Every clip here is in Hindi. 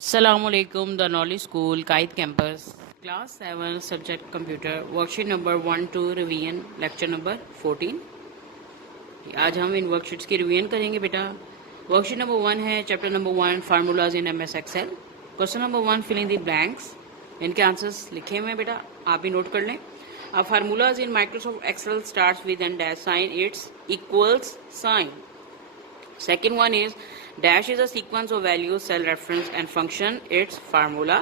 Assalamualaikum, the Knowledge School, Kite Campus, Class 7, Subject Computer, Worksheet number 1 to Revision, Lecture number 14। आज हम इन वर्कशीट्स की रिवीजन करेंगे बेटा। वर्कशीट नंबर 1 है, chapter number 1, formulas in MS Excel। Question number 1, fill in the blanks. इनके आंसर्स लिखे हुए हैं बेटा, आप ही नोट कर लें। अब formulas in Microsoft Excel starts with an dash sign, it's equals sign. Second one is dash is a sequence of values, cell reference and function, its formula.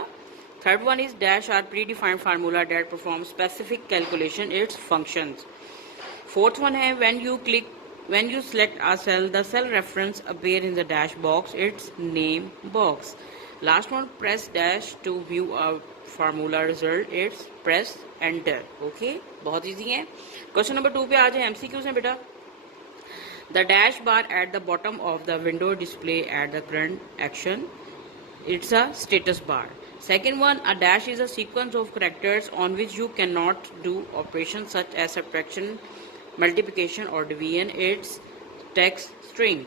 Third one is dash are predefined formula that perform specific calculation, its functions. Fourth one है when you select a cell, the cell reference appear in the dash box, its name box. Last one, press dash to view a formula result, its press enter. Okay, बहुत easy है। Question number 2 पे आज है MCQs हैं बेटा। The dash bar at the bottom of the window display at the current action. It's a status bar. Second one, a dash is a sequence of characters on which you cannot do operations such as subtraction, multiplication or division. It's text string.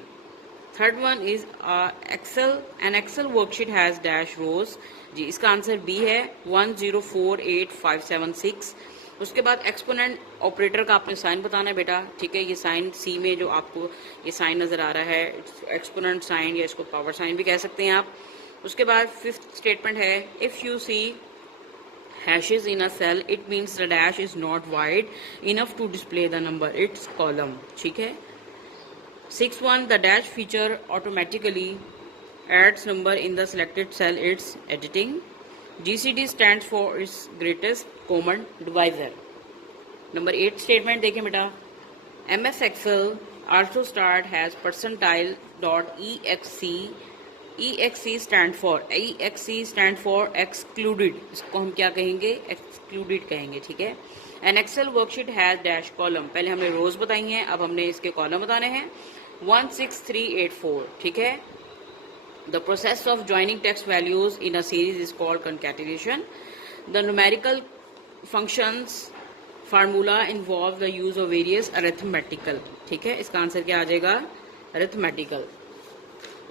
Third one is an Excel worksheet has dash rows. जी इसका आंसर B है 1048576। उसके बाद एक्सपोनेंट ऑपरेटर का आपने साइन बताना है बेटा, ठीक है। ये साइन सी में जो आपको ये साइन नज़र आ रहा है, एक्सपोनेंट साइन या इसको पावर साइन भी कह सकते हैं आप। उसके बाद फिफ्थ स्टेटमेंट है, if you see hashes in a cell it means the dash is not wide enough to display the number, it's column, ठीक है। 6.1 the dash feature automatically adds number in the selected cell, it's editing. GCD stands for its greatest common divisor. Number 8 statement देखें बेटा, MS Excel also start has percentile.exe. EXE stand for excluded, इसको हम क्या कहेंगे, excluded कहेंगे, ठीक है। An Excel worksheet has dash column, पहले हमने रोज बताई हैं, अब हमने इसके कॉलम बताने हैं। 16384, ठीक है। The process of joining text values in a series is called concatenation. The numerical functions formula involve the use of various arithmetical, ठीक है। इसका आंसर क्या आ जाएगा, arithmetical।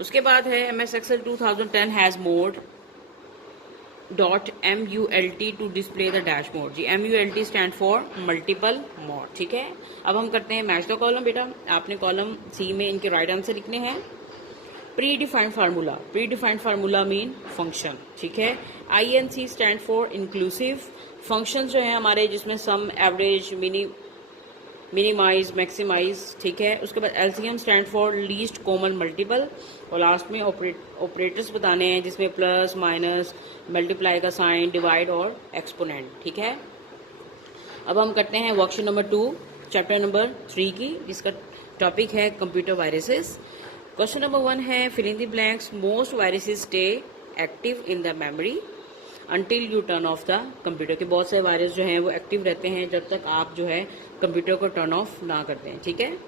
उसके बाद है MS Excel 2010 has mode .mult to display the dash mode। Ji MULT stand for multiple mode, ठीक है। अब हम करते हैं मैच द कॉलम बेटा। आपने कॉलम सी में इनके राइट आंसर लिखने हैं। Pre defined formula mean function, ठीक है। INC stand for inclusive. Function जो है हमारे जिसमें सम, एवरेज, मिनिमाइज, मैक्सिमाइज, ठीक है। उसके बाद LCM stand for least common multiple. और लास्ट में ऑपरेटर्स बताने हैं जिसमें प्लस, माइनस, मल्टीप्लाई का साइन, डिवाइड और एक्सपोनेंट, ठीक है। अब हम करते हैं वर्कशीट नंबर 2 चैप्टर नंबर 3 की, जिसका टॉपिक है कंप्यूटर वायरसेस। क्वेश्चन नंबर 1 है, fill in the blanks. Most viruses stay active in the memory until you turn off the computer. के बहुत से वायरस जो हैं वो एक्टिव रहते हैं जब तक आप जो है कंप्यूटर को टर्न ऑफ ना करते हैं, ठीक है।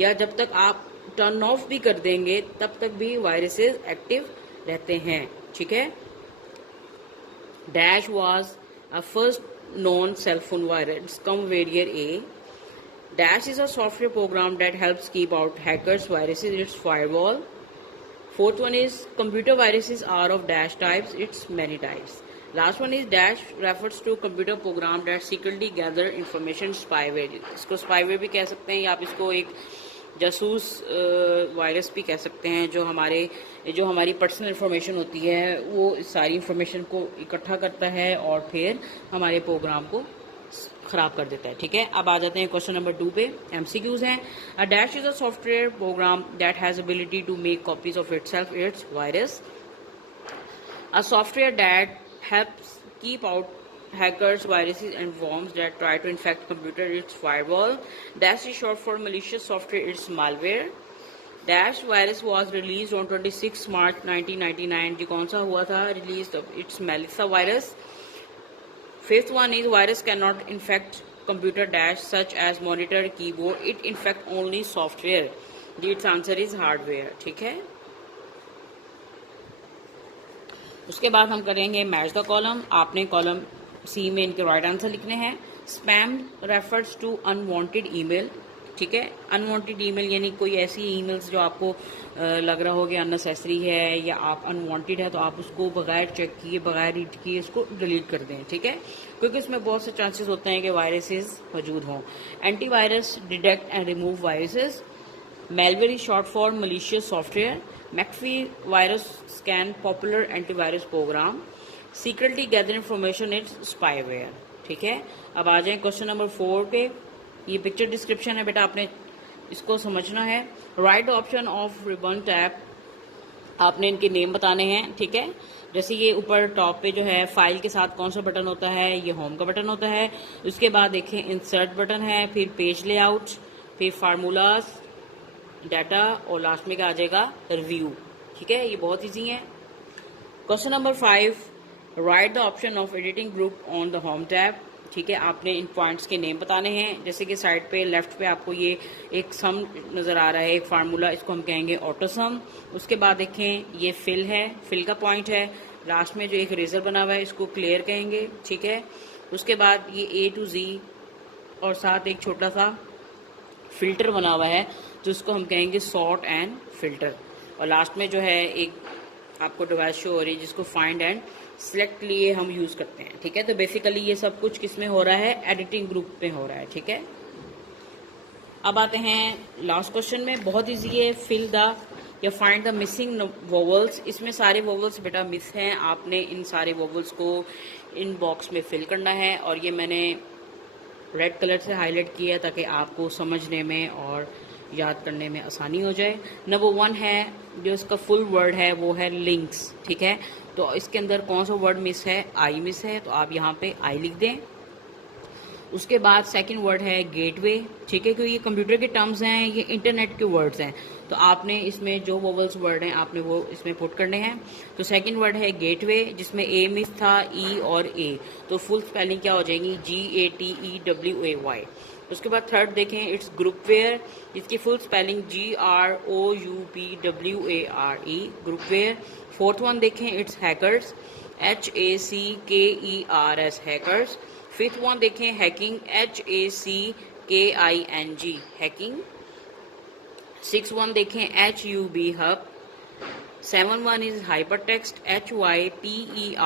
या जब तक आप टर्न ऑफ भी कर देंगे तब तक भी वायरसेस एक्टिव रहते हैं, ठीक है। Dash was a first non cellphone virus come warrior a. Dash is a software program that helps keep out hackers, viruses, its firewall. Fourth one is computer viruses are of dash types, its many types. Last one is dash refers to computer program that secretly gather information, spyware. इसको spyware भी कह सकते हैं या आप इसको एक जासूस वायरस भी कह सकते हैं, जो हमारी पर्सनल इंफॉर्मेशन होती है वो सारी इंफॉर्मेशन को इकट्ठा करता है और फिर हमारे प्रोग्राम को खराब कर देता है, ठीक है। अब आ जाते हैं क्वेश्चन नंबर 2 पे। MCQs हैं। A dash is a software program that has ability to make copies of itself, it's virus. A software that helps keep out hackers, viruses and worms that try to infect computer, its firewall. Dash is short for malicious software, its malware. Dash virus was released on 26 March 1999। जी कौन सा हुआ था release, it's Melissa virus. Fifth one is virus cannot infect computer dash such as monitor, keyboard. It infect only software. Its answer is hardware, ठीक है। उसके बाद हम करेंगे मैच द कॉलम। आपने कॉलम सी में इनके राइट आंसर लिखने हैं। Spam refers to unwanted email, ठीक है। अनवांटेड ईमेल यानी कोई ऐसी ईमेल्स जो आपको लग रहा हो कि अननेसेसरी है या आप अनवांटेड है, तो आप उसको बगैर चेक किए, बगैर रीड किए उसको डिलीट कर दें, ठीक है, क्योंकि इसमें बहुत से चांसेस होते हैं कि वायरसेस मौजूद हों। Antivirus detect and remove viruses. Malware is short for malicious software. McAfee virus scan popular antivirus program. Secretly gather information is spyware. ठीक है, अब आ जाएं क्वेश्चन नंबर 4 पे। ये पिक्चर डिस्क्रिप्शन है बेटा, आपने इसको समझना है। Right option of ribbon tab, आपने इनके नेम बताने हैं, ठीक है। जैसे ये ऊपर टॉप पे जो है फाइल के साथ कौन सा बटन होता है, ये होम का बटन होता है। उसके बाद देखें इंसर्ट बटन है, फिर पेज लेआउट, फिर फार्मूलाज, डाटा और लास्ट में क्या आ जाएगा, रिव्यू, ठीक है। ये बहुत इजी है। Question number 5, right the option of editing group on the home tab, ठीक है। आपने इन पॉइंट्स के नेम बताने हैं। जैसे कि साइड पे लेफ्ट पे आपको ये एक सम नजर आ रहा है, एक फार्मूला, इसको हम कहेंगे ऑटो सम। उसके बाद देखें ये फिल है, फिल का पॉइंट है। लास्ट में जो एक रेजर बना हुआ है इसको क्लियर कहेंगे, ठीक है। उसके बाद ये A to Z और साथ एक छोटा सा फिल्टर बना हुआ है जिसको हम कहेंगे सॉर्ट एंड फिल्टर। और लास्ट में जो है एक आपको डिवाइस शो हो रही है जिसको फाइंड एंड सिलेक्ट लिए हम यूज करते हैं, ठीक है। तो बेसिकली ये सब कुछ किस में हो रहा है, एडिटिंग ग्रुप में हो रहा है, ठीक है। अब आते हैं लास्ट क्वेश्चन में, बहुत इजी है। फिल द या फाइंड द मिसिंग वोवल्स। इसमें सारे वोवल्स बेटा मिस हैं, आपने इन सारे वोवल्स को इन बॉक्स में फिल करना है। और ये मैंने रेड कलर से हाईलाइट किया है ताकि आपको समझने में और याद करने में आसानी हो जाए। नंबर 1 है, जो इसका फुल वर्ड है वो है लिंक्स, ठीक है। तो इसके अंदर कौन सा वर्ड मिस है, आई मिस है, तो आप यहाँ पे आई लिख दें। उसके बाद सेकंड वर्ड है गेटवे, ठीक है, क्योंकि ये कंप्यूटर के टर्म्स हैं, ये इंटरनेट के वर्ड्स हैं, तो आपने इसमें जो वोवल्स वर्ड हैं आपने वो इसमें पुट करने हैं। तो सेकंड वर्ड है गेटवे, जिसमें ए मिस था, ई और ए, तो फुल स्पेलिंग क्या हो जाएगी, GATEWAY। उसके बाद थर्ड देखें, इट्स ग्रुपवेयर, जिसकी full spelling GROUPWARE, groupware. Fourth one देखें, it's hackers, HACKERS, hackers. Fifth one देखें, hacking, HACKING, hacking. Six one देखें, HUB, hub. Seven one is hypertext, HYPERTEXT,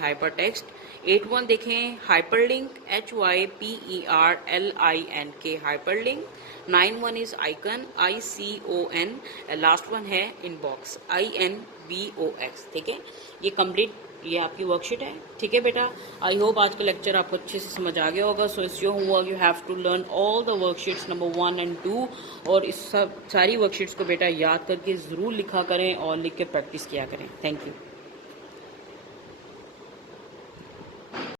hypertext. 8 one देखें, hyperlink, HYPERLINK, hyperlink. 9 one is icon, ICON। Last one है इनबॉक्स, INBOX, ठीक है। ये कंप्लीट, ये आपकी वर्कशीट है, ठीक है बेटा। आई होप आज का लेक्चर आपको अच्छे से समझ आ गया होगा। So it's your homework, you have to learn all the worksheets number 1 and 2, और इस सब सारी वर्कशीट्स को बेटा याद करके ज़रूर लिखा करें और लिख के प्रैक्टिस किया करें। Thank you.